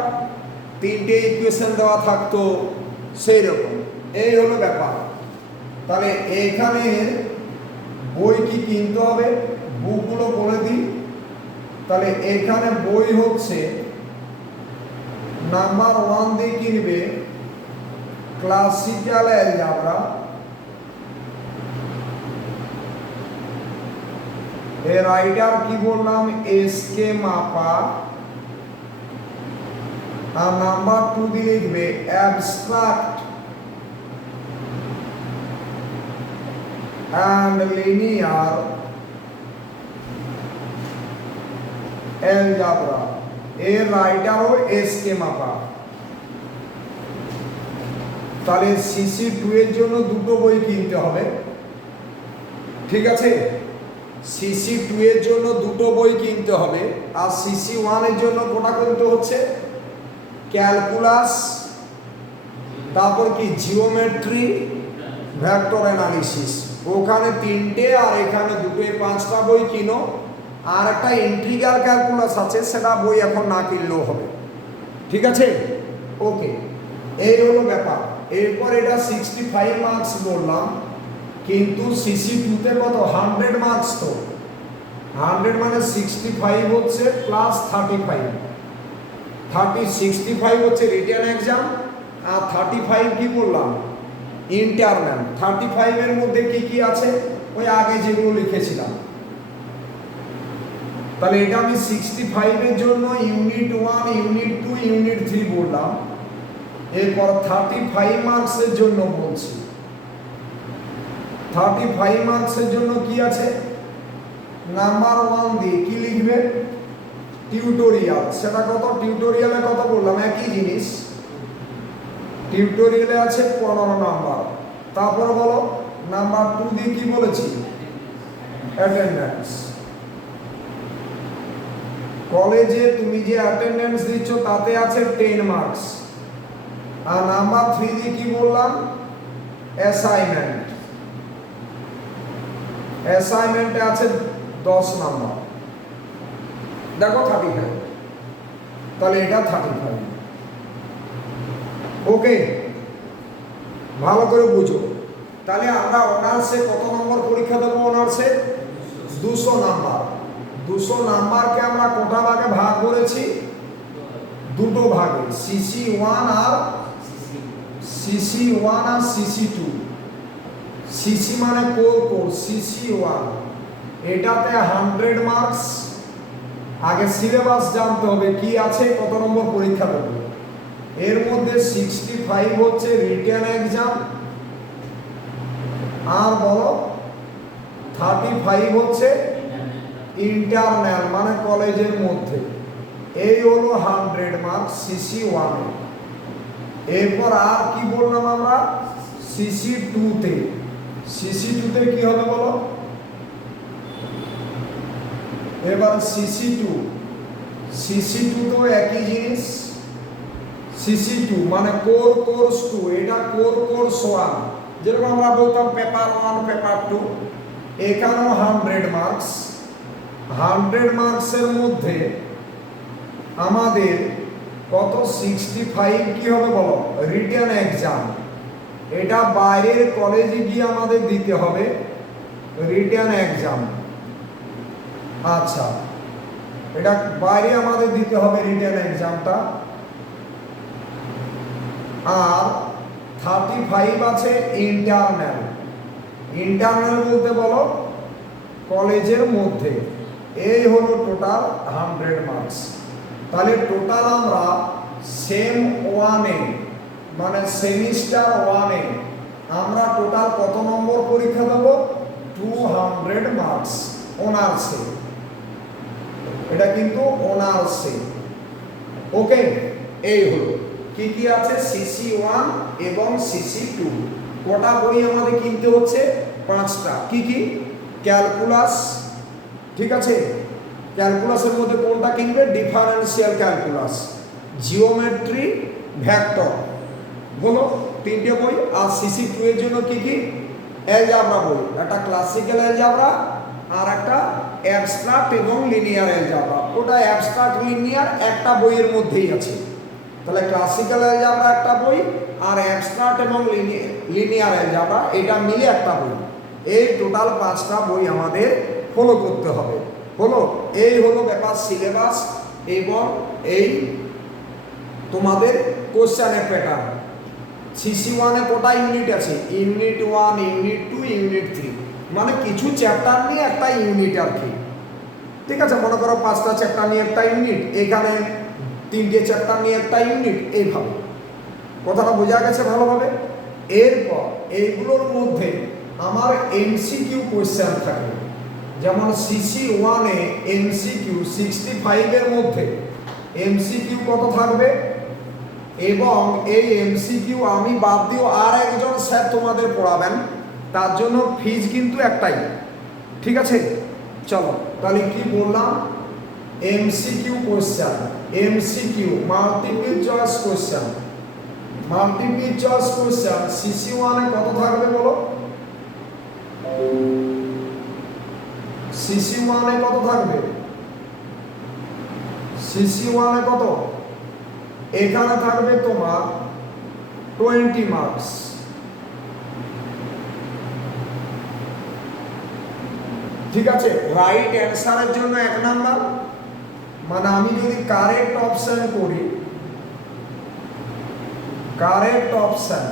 তিনটে ইকুয়েশন দেওয়া থাকতো, সেই রকম। এই হলো ব্যাপার। তাহলে এখানে বই কি কিনতে হবে, বুকগুলো বলে দিই। তাহলে এখানে বই হচ্ছে নাম্বার 1 দিয়ে কিনবে ক্লাসিক্যাল অ্যালজেব্রা। এর রাইটার কি বললাম? এসকে মাপা। আর নাম্বার 2 দিয়ে লিখবে অ্যাবস্ট্রাক্ট and linear algebra। এর রাইটারও এসকে মাপা। তাহলে সিসি 2 এর জন্য দুটো বই কিনতে হবে, ঠিক আছে? সিসি 2 এর জন্য দুটো বই কিনতে হবে। আর সিসি 1 এর জন্য কোটা কিনতে হচ্ছে ক্যালকুলাস, তারপর কি জিওমেট্রি, ভেক্টর অ্যানালিসিস। ওখানে 3টে আর এখানে 2টে, 5টা বই কিনো। আর একটা ইন্টিগ্রাল ক্যালকুলাস আছে, সেটা বই এখন না কিনলেও হবে, ঠিক আছে? ওকে, এই হলো ব্যাপার। এরপর এটা 65 মার্কস বললাম, কিন্তু সিসি 2 তে কত? 100 মার্কস। তো 100 মানে 65 হচ্ছে প্লাস 35। 65 হচ্ছে রিটেন এক্সাম, আর 35 কি বললাম? ইন্টারনাল। 35 এর মধ্যে কি কি আছে? ওই আগে যেগুলো লিখেছিলাম। তাহলে এটা আমি 65 এর জন্য ইউনিট 1, ইউনিট 2, ইউনিট 3 বললাম। এরপর 35 মার্কসের জন্য বলছি। 35 মার্কসের জন্য কি আছে? নাম্বার 1 দিয়ে কি লিখবে? টিউটোরিয়াল। সেটা কত? টিউটোরিয়ালে কত বললাম? একই জিনিস। টিউটোরিয়ালে আছে 15 নাম্বার। তারপর বলো নাম্বার 2 দিয়ে কি বলেছি? অ্যাটেন্ডেন্স। কলেজে তুমি যে অ্যাটেন্ডেন্স দিচ্ছ তাতে আছে 10 মার্কস। আর নাম্বার 3 দিয়ে কি বললাম? অ্যাসাইনমেন্ট। অ্যাসাইনমেন্টে আছে 10 নাম্বার। দেখো 35। তাহলে এটা 35। ওকে, ভালো করে বুঝো। তাহলে আমরা অনার্সে কত নম্বর পরীক্ষা দেবো? অনার্সে 200 নাম্বার। 200 নাম্বারকে আমরা কোটা ভাগে ভাগ করেছি? দুটো ভাগে, সিসি 1 আর সিসি 2। সিসি মানে কোর। সিসি 1 এটাতে 100 মার্কস। আগে সিলেবাস জানতে হবে কি আছে, কত নম্বর পরীক্ষা দেবো। এর মধ্যে 65 হচ্ছে রিটেন এক্সাম, আর বলো 35 হচ্ছে ইন্টারনাল, মানে কলেজের মধ্যে। এই হলো 100 মার্কস সিসি 1 এ। এরপর আর কি বললাম আমরা? সিসি 2 তে। সিসি 2 তে কি হবে বলো? এবার সিসি 2 তো একই জিনিস। সিসি 2 মানে কোর্স 2। এটা কোর্স 1, যেরকম আমরা বলতাম পেপার 1, পেপার 2। এখানেও 100 মার্কস। 100 মার্কসের মধ্যে আমাদের কত? 65 কি হবে বলো? Written exam. এটা বাইরের কলেজে গিয়ে আমাদের দিতে হবে রিটেন এক্সাম। আচ্ছা, এটা বাইরে আমাদের দিতে হবে রিটেন এক্সামটা। আর 35 আছে ইন্টারনাল। ইন্টারনাল বলতে বলো কলেজের মধ্যে। এই হলো টোটাল 100 মার্কস। তাহলে টোটাল আমরা সেম ওয়ানে মানে সেমিস্টার ওয়ানে আমরা টোটাল কত নম্বর পরীক্ষা দেবো? 200 মার্কস অনার্সে। এটা কিন্তু অনার্সে। ওকে, এই হলো কি কি আছে সিসি 1 এবং সিসি 2। কটা বই আমাদের কিনতে হচ্ছে? 5টা। কি কি? ক্যালকুলাস, ঠিক আছে, ক্যালকুলাসের মধ্যে কোনটা কিনবে? ডিফারেন্সিয়াল ক্যালকুলাস, জিওমেট্রি, ভেক্টর, হলো 3টে বই। আর সিসি 2 এর জন্য কি কি? অ্যালজাবরা বই, একটা ক্লাসিক্যাল অ্যালজাবরা আর একটা অ্যাবস্ট্রাক্ট এবং লিনিয়ার অ্যালজাবরা। ওটা অ্যাবস্ট্রাক্ট লিনিয়ার একটা বইয়ের মধ্যেই আছে। তাহলে ক্লাসিক্যাল অ্যালজাবরা একটা বই আর অ্যাবস্ট্রাক্ট এবং লিনিয়ার অ্যালজাবরা এটা মিলে একটা বই। এই টোটাল 5টা বই আমাদের ফলো করতে হবে। হলো, এই হলো ব্যাপার সিলেবাস এবং এই তোমাদের কোশ্চেনের প্যাটার্ন। সিসি 1-এ কটা ইউনিট আছে? ইউনিট 1, ইউনিট 2, ইউনিট 3, মানে কিছু চ্যাপ্টার নিয়ে একটা ইউনিট আর কি। ঠিক আছে, মনে করো 5টা চ্যাপ্টার নিয়ে একটা ইউনিট, এখানে 3টে চ্যাপ্টার নিয়ে একটা ইউনিট, এইভাবে। কথাটা বোঝা গেছে ভালোভাবে? এরপর এইগুলোর মধ্যে আমার এমসিকিউ কোশ্চেন থাকে। যেমন সিসি 1-এ এমসিকিউ 65-এর মধ্যে এমসিকিউ কত থাকবে? এবং এই এমসিকিউ আমি বাদ দিও আর একজন স্যার তোমাদের পড়াবেন, তার জন্য ফিজ কিন্তু একটাই। ঠিক আছে, চলো তাহলে কি বললাম? MCQ question, MCQ multiple choice question. Multiple choice question CC 1-এ কত থাকবে বলো? সিসি 1-এ কত থাকবে? সিসি 1-এ কত? এখানে থাকবে তোমার 20 মার্কস। ঠিক আছে, রাইট অ্যান্সারের জন্য 1 নাম্বার, মানে আমি যদি কারেক্ট অপশন করি, কারেক্ট অপশন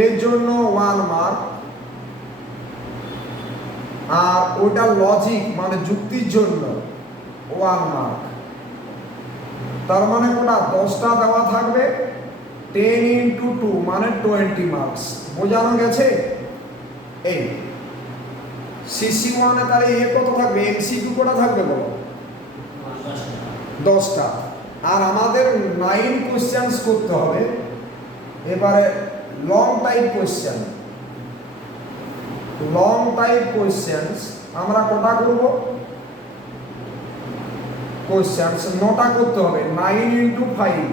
এর জন্য 1 মার্ক, আর ওটা লজিক মানে যুক্তির জন্য 1 মার্ক। তার মানে কোটা 10টা দেওয়া থাকবে, 10 × 2 মানে 20 মার্কস। বোঝানো গেছে? এই সিসি 1-এ তাহলে এ কত থাকবে? এমসিকিউ কটা থাকবে বলো? 10টা। আর আমাদের 9 কোশ্চেন্স করতে হবে। এবারে long type question, long type questions আমরা কটা করব? কোশ্চেন্স 9টা করতে হবে। 9 × 5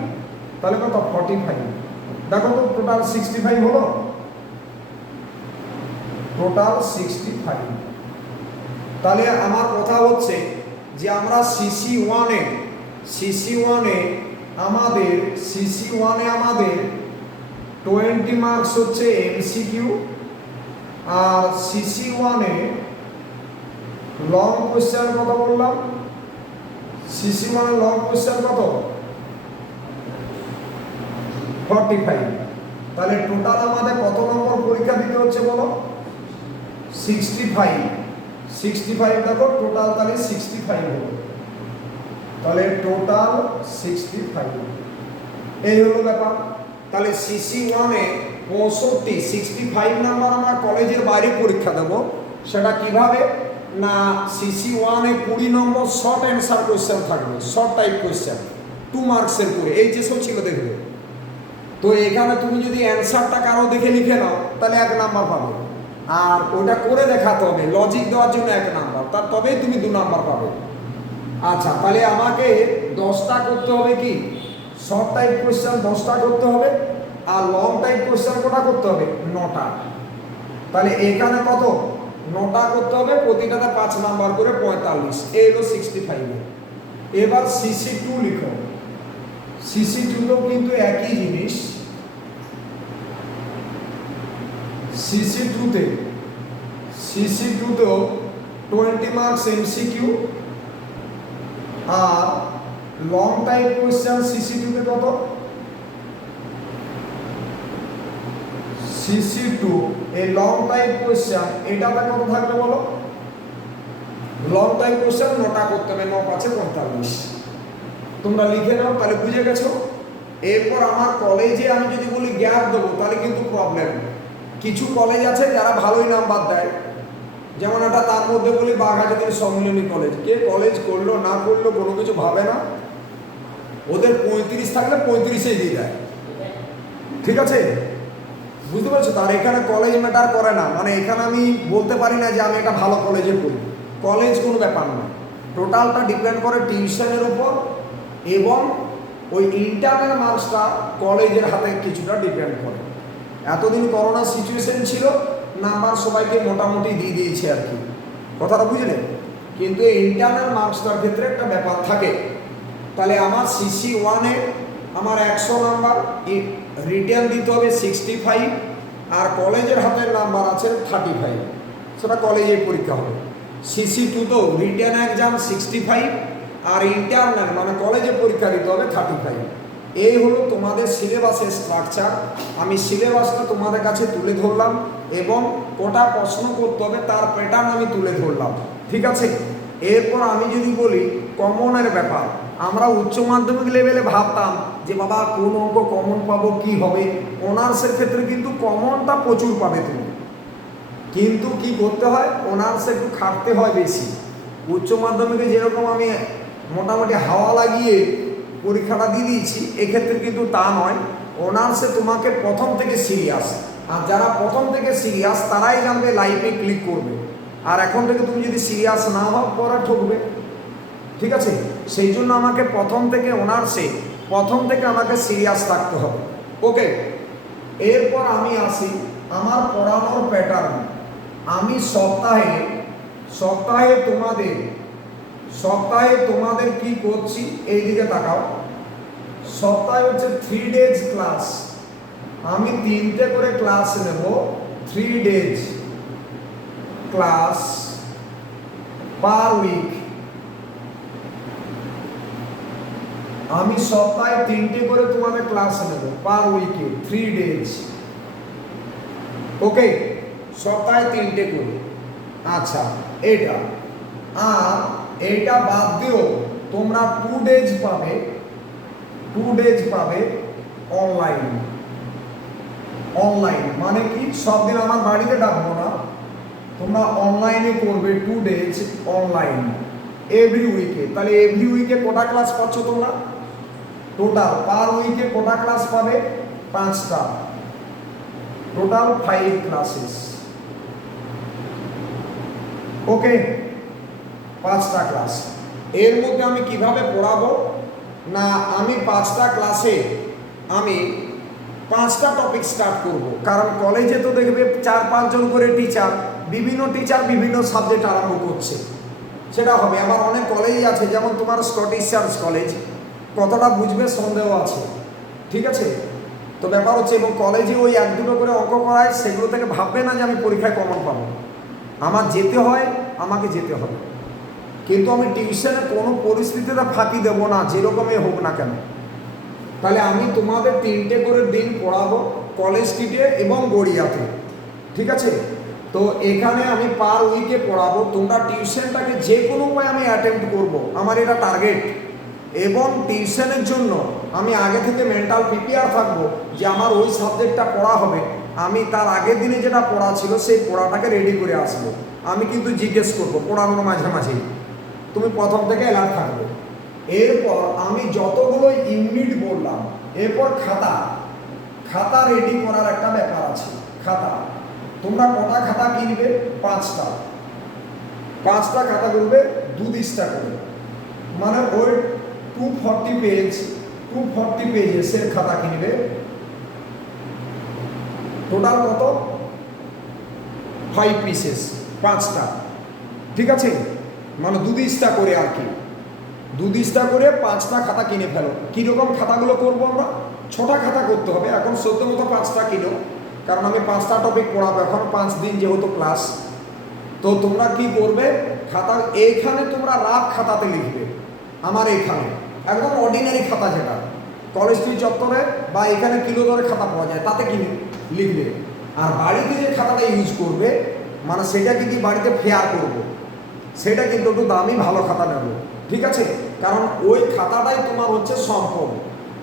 তাহলে কত? 45। দেখো তো টোটাল 65 হলো, টোটাল 65। তাহলে আমার কথা হচ্ছে যে আমরা সিসি 1-এ আমাদের 20 মার্কস হচ্ছে এমসিকিউ, আর সিসি 1-এ লং কোশ্চেন কত বললাম? সিসি 1-এ লং কোশ্চেন কত? 45। তাহলে টোটাল আমাদের কত নম্বর পরীক্ষা দিতে হচ্ছে বলো? 65। 65 দেখো টোটাল, তাহলে 65 হলো। তাহলে টোটাল 65। এই হলো ব্যাপার। তাহলে সিসি 1-এ 65 নাম্বার আমরা কলেজের বাইরে পরীক্ষা দেব। সেটা কিভাবে? না, সিসি 1-এ 20 নম্বর শর্ট অ্যান্সার কোশ্চেন থাকবে, শর্ট টাইপ কোশ্চেন 2 মার্কসের করে। এই যেসব ছিল দেখবে, তো এখানে তুমি যদি অ্যান্সারটা কারো দেখে লিখে নাও তাহলে 1 নাম্বার পাবে। আর ওটা করে দেখাতে হবে, লজিক দেওয়ার জন্য 1 নাম্বার, তার তবেই তুমি 2 নাম্বার পাবে। আচ্ছা, তাহলে আমাকে 10টা করতে হবে কি? শর্ট টাইপ কোশ্চেন 10টা করতে হবে, আর লং টাইপ কোশ্চেন কটা করতে হবে? 9টা। তাহলে এখানে কত? 9টা করতে হবে, প্রতিটাতে 5 নাম্বার করে 45। এই হলো 65। এবার সিসি 2 লিখো। সিসি 2-তেও কিন্তু একই জিনিস। সিসি 2-তেও 20 মার্কস এমসিকিউ, আর লং টাইপ কোশ্চেন সিসি 2-তে কত? CC2 এই লং টাইপ কোশ্চেন এটাতে কত থাকবে বলো? লং টাইপ কোশ্চেন 9টা করতে হবে, 9 5 45। তোমরা লিখে নাও, তাহলে বুঝে গেছো। এরপর আমার কলেজে আমি যদি বলি গ্যাপ দেবো তাহলে কিন্তু প্রবলেম। কিছু কলেজ আছে যারা ভালোই নাম্বার দেয়, যেমন একটা তার মধ্যে বলি বাঘাযতীন সম্মিলনী কলেজ। কে কলেজ করলো না করলো কোনো কিছু ভাবে না, ওদের 35 থাকলে 35-এই দিয়ে দেয়। ঠিক আছে, বুঝতে পারছো? তার এখানে কলেজ ম্যাটার করে না, মানে এখানে আমি বলতে পারি না যে আমি একটা ভালো কলেজে পড়ি। কলেজ কোনো ব্যাপার না, টোটালটা ডিপেন্ড করে টিউশনের উপর এবং ওই ইন্টারনাল মার্কসটা কলেজের হাতে কিছুটা ডিপেন্ড করে। এতদিন করোনা সিচুয়েশন ছিল, নাম্বার সবাইকে মোটামুটি দিয়ে দিয়েছে আর কি, কথাটা বুঝলে। কিন্তু এই ইন্টারনাল মার্কসটার ক্ষেত্রে একটা ব্যাপার থাকে। তাহলে আমার CC1-এ আমার 100 নাম্বার, রিটার্ন দিতে হবে 65, আর কলেজের হাতের নাম্বার আছে 35, সেটা কলেজে পরীক্ষা হবে। CC2 তো রিটার্ন এক্সাম 65 আর ইন্টারনাল মানে কলেজে পরীক্ষা দিতে হবে 35। এই হলো তোমাদের সিলেবাসের স্ট্রাকচার। আমি সিলেবাসটা তোমাদের কাছে তুলে ধরলাম এবং কোটা প্রশ্ন করতে হবে তার প্যাটার্ন আমি তুলে ধরলাম, ঠিক আছে। এরপর আমি যদি বলি কমনের ব্যাপার, আমরা উচ্চ মাধ্যমিক লেভেলে ভাবতাম যে বাবা কোন অঙ্ক কমন পাবো, কি হবে। অনার্সের ক্ষেত্রে কিন্তু কমনটা প্রচুর পাবে তুমি, কিন্তু কি করতে হয়, অনার্সে একটু খাটতে হয় বেশি। উচ্চ মাধ্যমিকে যেরকম আমি মোটামুটি হাওয়া লাগিয়ে পরীক্ষাটা দিয়ে দিয়েছি, এক্ষেত্রে কিন্তু তা নয়। অনার্সে তোমাকে প্রথম থেকে সিরিয়াস, আর যারা প্রথম থেকে সিরিয়াস তারাই জানবে, লাইফে ক্লিক করবে। আর এখন থেকে তুমি যদি সিরিয়াস না হও পরে ঠকবে, ঠিক আছে। সেই জন্য আমাকে প্রথম থেকে অনার্সে প্রথম থেকে আমাকে সিরিয়াস থাকতে হবে, ওকে। এরপর আমি আসি আমার পড়ানোর প্যাটার্ন। আমি সপ্তাহে তোমাদের কি করছি এই দিকে তাকাও। সপ্তাহে হচ্ছে 3 days ক্লাস, আমি 3টে করে ক্লাস নেব। 3 days ক্লাস পার উইক। আমি সপ্তাহে 3টে করে তোমাদের ক্লাস নেব পার উইকে, 3 days, ওকে। সপ্তাহে 3টে করে, আচ্ছা। এটা আর এইটা বাদ দিও তোমরা 2 days পাবে, 2 days পাবে অনলাইন। মানে কি, সব দিন আমার বাড়িতে ডাকবো না, তোমরা অনলাইনে করবে 2 days অনলাইন এভরি উইকে। তাহলে এভরি উইকে কটা ক্লাস পাচ্ছ তোমরা? টোটাল পার উইকে কটা ক্লাস পাবে? 5টা, টোটাল 5 ক্লাসেস, ওকে। 5টা ক্লাস। এর মধ্যে আমি কিভাবে পড়াবো না, আমি 5টা ক্লাসে আমি 5টা টপিক স্টার্ট করব। কারণ কলেজে তো দেখবে 4-5 জন করে টিচার, বিভিন্ন টিচার বিভিন্ন সাবজেক্ট আরম্ভ করছে, সেটা হবে। আবার অনেক কলেজই আছে, যেমন তোমার স্কটিশ চার্চ কলেজ, কতটা বুঝবে সন্দেহ আছে, ঠিক আছে। তো ব্যাপার হচ্ছে, এবং কলেজে ওই 1-2টো করে অঙ্ক করায়, সেগুলো থেকে ভাববে না যে আমি পরীক্ষায় কমন পাবো। আমার যেতে হয়, আমাকে যেতে হবে, কিন্তু আমি টিউশনে কোনো পরিস্থিতিতে ফাঁকি দেবো না, যেরকমই হোক না কেন। তাহলে আমি তোমাদের 3টে করে দিন পড়াবো কলেজ স্ট্রিটে এবং গড়িয়াতে, ঠিক আছে। তো এখানে আমি পার উইকে পড়াবো, তোমরা টিউশনটাকে যে কোনো উপায়ে আমি অ্যাটেম্প্ট করবো, আমার এটা টার্গেট। এবং টিউশনের জন্য আমি আগে থেকে মেন্টাল প্রিপেয়ার থাকবো যে আমার ওই সাবজেক্টটা পড়া হবে, আমি তার আগের দিনে যেটা পড়া ছিল সেই পড়াটাকে রেডি করে আসবো। আমি কিন্তু জিজ্ঞেস করবো পড়ানোর মাঝামাঝি, তুমি প্রথম থেকে অ্যালার্ট থাকবে। এরপর আমি যতগুলো ইউনিট বললাম, এরপর খাতা রেডি করার একটা ব্যাপার আছে। খাতা তোমরা কটা খাতা কিনবে? 5টা খাতা করবে, 2 দিস্তা করে, মানে ওই 240 পেজেসের খাতা কিনবে। টোটাল কত? 5 পিসেস, 5টা, ঠিক আছে। মানে 2 দিস্তা করে আর কি, 2 দিস্তা করে 5টা খাতা কিনে ফেলো। কীরকম খাতাগুলো করবো আমরা? 6টা খাতা করতে হবে। এখন সদ্য মতো 5টা কিনো, কারণ আমি 5টা টপিক পড়াবো এখন, 5 দিন যেহেতু ক্লাস। তো তোমরা কি করবে, খাতা এইখানে তোমরা রাফ খাতাতে লিখবে। আমার এইখানে একদম অর্ডিনারি খাতা, যেটা কলেজ স্ট্রিট চত্বরে বা এখানে কিলো দরে খাতা পাওয়া যায়, তাতে কিনে লিখবে। আর বাড়িতে যে খাতাটা ইউজ করবে মানে সেটা কিন্তু বাড়িতে ফেয়ার করবো, সেটা কিন্তু একটু দামি ভালো খাতা নেব, ঠিক আছে? কারণ ওই খাতাটাই তোমার হচ্ছে সম্পদ।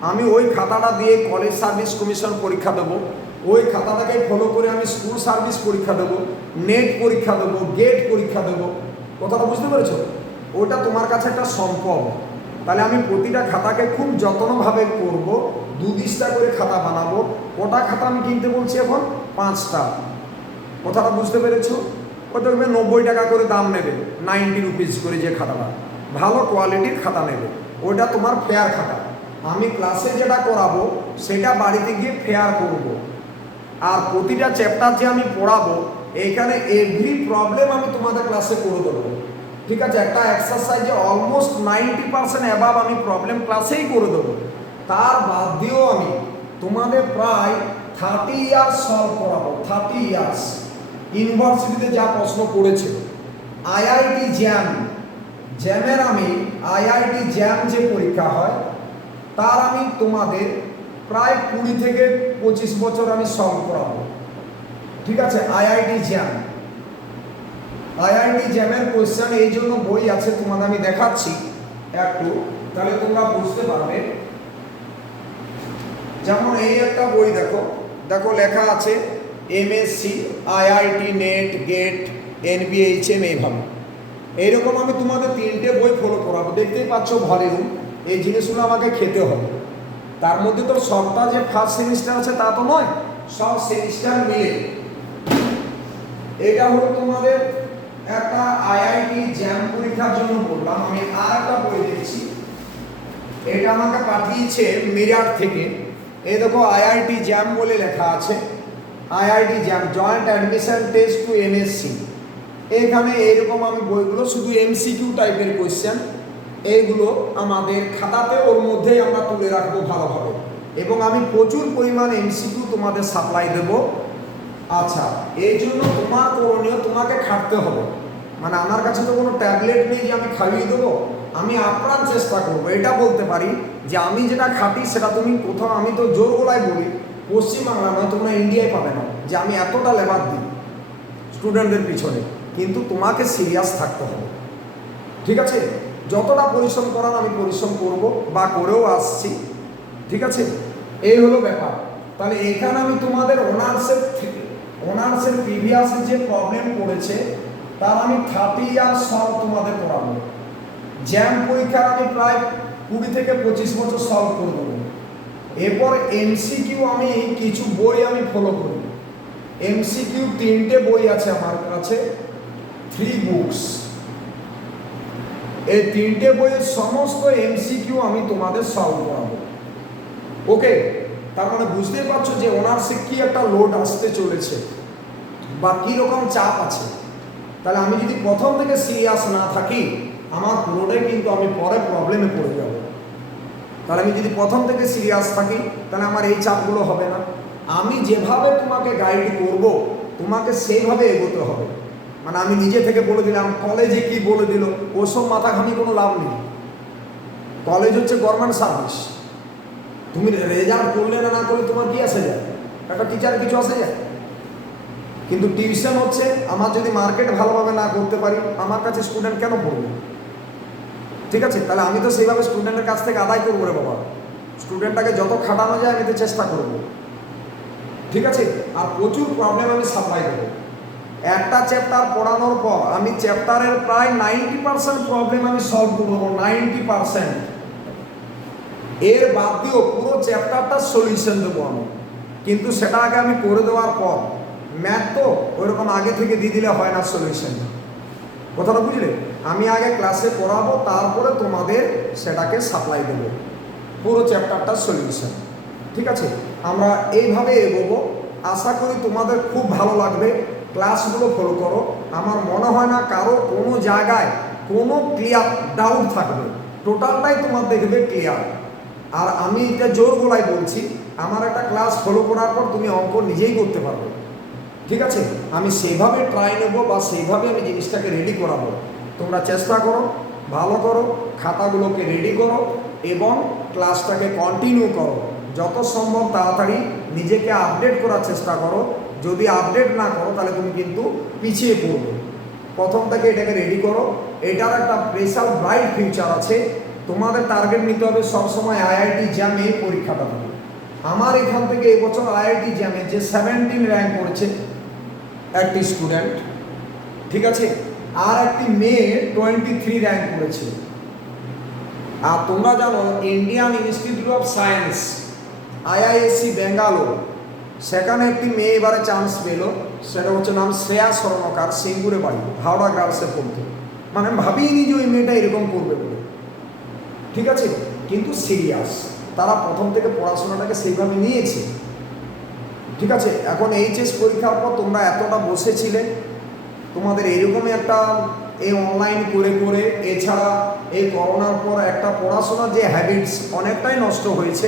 আমি ওই খাতাটা দিয়ে কলেজ সার্ভিস কমিশন পরীক্ষা দেবো, ওই খাতাটাকে ফলো করে আমি স্কুল সার্ভিস পরীক্ষা দেবো, নেট পরীক্ষা দেবো, গেট পরীক্ষা দেবো। কথাটা বুঝতে পেরেছো? ওটা তোমার কাছে একটা সম্পদ। তাহলে আমি প্রতিটা খাতাকে খুব যত্নভাবে করব, 2 দিস্তা করে খাতা বানাবো। ওটা খাতা আমি কিনতে বলছি এখন 5টা। কথাটা বুঝতে পেরেছো? ওটা 90 টাকা করে দাম নেবে, 90 রুপিস করে যে খাতাটা, ভালো কোয়ালিটির খাতা নেবে। ওইটা তোমার ফেয়ার খাতা। আমি ক্লাসে যেটা করাবো সেটা বাড়িতে গিয়ে ফেয়ার করব। আর প্রতিটা চ্যাপ্টার যে আমি পড়াবো এইখানে এভরি প্রবলেম আমি তোমাদের ক্লাসে করে দেবো, ঠিক আছে? একটা এক্সারসাইজে অলমোস্ট 90% অ্যাবাভ আমি প্রবলেম ক্লাসেই করে দেবো। তার বাদ দিয়েও আমি তোমাদের প্রায় 30 ইয়ার্স সলভ করাবো। 30 ইয়ার্স ইউনিভার্সিটিতে যা প্রশ্ন পড়েছে, আইআইটি জ্যামের আমি আইআইটি জ্যাম যে পরীক্ষা হয় তার আমি তোমাদের প্রায় 20 থেকে 25 বছর আমি সলভ করাবো, ঠিক আছে? আইআইটি জ্যামের কোয়েশ্চেন এই জন্য বই আছে, তোমাদের আমি দেখাচ্ছি একটু, তাহলে তোমরা বুঝতে পারবে। যেমন এই একটা বই দেখো, লেখা আছে এমএসসি, আইআইটি, নেট, গেট, এনবিএইচএম, এইভাবে। এইরকম আমি তোমাদের 3টে বই ফলো করাবো। দেখতেই পাচ্ছ ভলিউম, এই জিনিসগুলো আমাকে খেতে হবে। তার মধ্যে তো সবটা যে ফার্স্ট সেমিস্টার আছে তা তো নয়, সব সেমিস্টার মিলে। এটা হলো তোমাদের একটা আইআইটি জ্যাম পরীক্ষার জন্য বললাম। আমি আর একটা বই দেখছি, এটা আমাকে পাঠিয়েছে মিরাট থেকে। এই দেখো আইআইটি জ্যাম বলে লেখা আছে, IIT JAM joint admission test to MSc. এখানে এইরকম আমি বইগুলো শুধু এমসিকিউ টাইপের কোয়েশ্চেন, এইগুলো আমাদের খাতাতে ওর মধ্যেই আমরা তুলে রাখবো ভালোভাবে, এবং আমি প্রচুর পরিমাণ এমসিকিউ তোমাদের সাপ্লাই দেব। আচ্ছা, এই জন্য তোমার করণীয়, তোমাকে খাটতে হবে। মানে আমার কাছে তো কোনো ট্যাবলেট নেই যে আমি খাইয়ে দেবো। আমি আপ্রাণ চেষ্টা করবো, এটা বলতে পারি যে আমি যেটা খাটি সেটা তুমি কোথাও, আমি তো জোর গলায় বলি পশ্চিমবাংলা নয়, তোমরা ইন্ডিয়ায় পাবে না যে আমি এতটা লেবার দিই স্টুডেন্টদের পিছনে। কিন্তু তোমাকে সিরিয়াস থাকতে হবে, ঠিক আছে? যতটা পরিশ্রম করার আমি পরিশ্রম করব বা করেও আসছি, ঠিক আছে? এই হলো ব্যাপার। তাহলে এখানে আমি তোমাদের অনার্সের প্রিভিয়াসে যে প্রবলেম পড়েছে তার আমি 30 ইয়ার সলভ তোমাদের করাবো। জ্যাম পরীক্ষার আমি প্রায় 20 থেকে 25 বছর সলভ করে দেবো। এরপর এমসিকিউ আমি কিছু বই আমি ফলো করি। এমসিকিউ 3টে বই আছে আমার কাছে, 3 বুকস। এই 3টে বইয়ের সমস্ত এমসিকিউ আমি তোমাদের সলভ করাবো। ওকে? তার মানে বুঝতেই পারছো যে অনার্সে কি একটা লোড আসতে চলেছে বা কী রকম চাপ আছে। তাহলে আমি যদি প্রথম থেকে সিরিয়াস না থাকি, আমার পুরোটাই কিন্তু আমি পরে প্রবলেমে পড়ে যাব। তাহলে আমি যদি প্রথম থেকে সিরিয়াস থাকি তাহলে আমার এই চাপগুলো হবে না। আমি যেভাবে তোমাকে গাইড করব তোমাকে সেইভাবে এগোতে হবে। মানে আমি নিজে থেকে বলে দিলাম, কলেজে কি বলে দিল, ওসব মাথা ঘামি কোনো লাভ নেই। কলেজ হচ্ছে গভর্নমেন্ট সার্ভিস। তুমি রেজাল্ট করলে না করলে তোমার কি আসে যায়? একটা টিচার কিছু আসে যায়? কিন্তু টিউশন হচ্ছে, আমার যদি মার্কেট ভালোভাবে না করতে পারি আমার কাছে স্টুডেন্ট কেন পড়বে? ঠিক আছে? তাহলে আমি তো সেইভাবে স্টুডেন্টের কাছ থেকে আদায় করবো রে বাবা। স্টুডেন্টটাকে যত খাটানো যায় আমি তো চেষ্টা করবো, ঠিক আছে? আর প্রচুর প্রবলেম আমি সাপ্লাই দেবো। একটা চ্যাপ্টার পড়ানোর পর আমি চ্যাপ্টারের প্রায় 90% প্রবলেম আমি সলভ করে দেবো, 90%। এর বাদ দিয়েও পুরো চ্যাপ্টারটার সলিউশন দেবো আমি, কিন্তু সেটা আগে আমি করে দেওয়ার পর। ম্যাথ তো ওইরকম আগে থেকে দিয়ে দিলে হয় না সলিউশন। কথাটা বুঝলে? আমি আগে ক্লাসে পড়াবো, তারপরে তোমাদের সেটাকে সাপ্লাই দেবো পুরো চ্যাপ্টারটার সলিউশন, ঠিক আছে? আমরা এইভাবে এগোবো। আশা করি তোমাদের খুব ভালো লাগবে। ক্লাসগুলো ফলো করো। আমার মনে হয় না কারো কোনো জায়গায় কোনো ক্লিয়ার ডাউট থাকবে। টোটালটাই তোমার দেখবে ক্লিয়ার। আর আমি এটা জোর গলায় বলছি, আমার একটা ক্লাস ফলো করার পর তুমি অঙ্ক নিজেই করতে পারবে, ঠিক আছে? আমি সেইভাবে ট্রাই নেবো বা সেইভাবে আমি জিনিসটাকে রেডি করাবো। তোমরা চেষ্টা করো, ভালো করো, খাতাগুলোকে রেডি করো এবং ক্লাসটাকে কন্টিনিউ করো। যত সম্ভব তাড়াতাড়ি নিজেকে আপডেট করার চেষ্টা করো, যদি আপডেট না করো তাহলে তুমি কিন্তু পিছিয়ে পড়বে। প্রথম থেকে এটাকে রেডি করো, এটার একটা স্পেশাল ব্রাইট ফিউচার আছে। তোমাদের টার্গেট নিতে হবে সবসময় আইআইটি জ্যামে পরীক্ষাটা দেবে। আমার এখান থেকে এবছর আইআইটি জ্যামে যে 17 র্যাঙ্ক করেছে একটি স্টুডেন্ট, ঠিক আছে, আর একটি মেয়ে 23 র্যাঙ্ক করেছে। আর তোমরা জানো Indian institute of science IISc Bangalore, সেখানে একটি মেয়ে এবারে চান্স পেল, সেটা হচ্ছে নাম শ্রেয়া স্বর্ণকার, সিঙ্গুরে বাড়ি, হাওড়া গার্লসে পড়তো। মানে ভাবিনি যে ওই মেয়েটা এরকম করবে বলে, ঠিক আছে, কিন্তু সিরিয়াস, তারা প্রথম থেকে পড়াশোনাটাকে সেইভাবে নিয়েছে, ঠিক আছে। এখন এইচএস পরীক্ষার পর তোমরা এতটা বসেছিলে, তোমাদের এইরকমই একটা এই অনলাইন করে করে, এছাড়া এই করোনার পর একটা পড়াশোনার যে হ্যাবিটস অনেকটাই নষ্ট হয়েছে।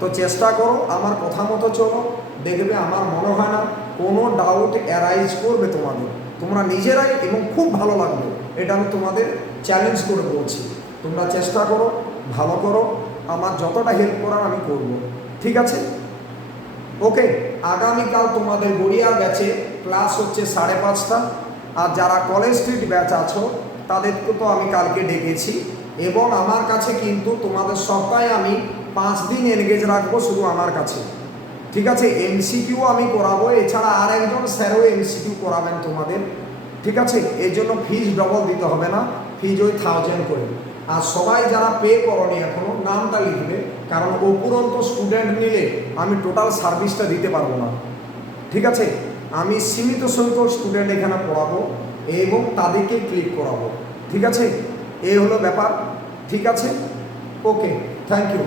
তো চেষ্টা করো আমার কথা মতো চলো, দেখবে আমার মনে হয় না কোনো ডাউট অ্যারাইজ করবে তোমাদের, তোমরা নিজেরাই, এবং খুব ভালো লাগবে, এটা আমি তোমাদের চ্যালেঞ্জ করে বলছি। তোমরা চেষ্টা করো, ভালো করো, আমার যতটা হেল্প করার আমি করব, ঠিক আছে। ওকে, আগামীকাল তোমাদের গড়িয়া ব্যাচে ক্লাস হচ্ছে 5:30টা, আর যারা কলেজ স্ট্রিট ব্যাচ আছো তাদেরকে তো আমি কালকে ডেকেছি, এবং আমার কাছে কিন্তু তোমাদের সপ্তাহে আমি 5 দিন এনগেজ রাখবো শুধু আমার কাছে, ঠিক আছে। এমসিকিউ আমি করাবো, এছাড়া আর একজন স্যারও এমসিকিউ করাবেন তোমাদের, ঠিক আছে। এর জন্য ফিজ ডবল দিতে হবে না, ফিজ ওই 1000 করে। আর সবাই যারা পে করনি এখনও নামটা লিখবে, কারণ উপরন্ত স্টুডেন্ট নিলে আমি টোটাল সার্ভিসটা দিতে পারবো না, ঠিক আছে। আমি সীমিত সংখ্যক স্টুডেন্ট এখানে পড়াবো এবং তাদেরকে ক্লিক করাবো, ঠিক আছে। এই হলো ব্যাপার, ঠিক আছে। ওকে, থ্যাংক ইউ।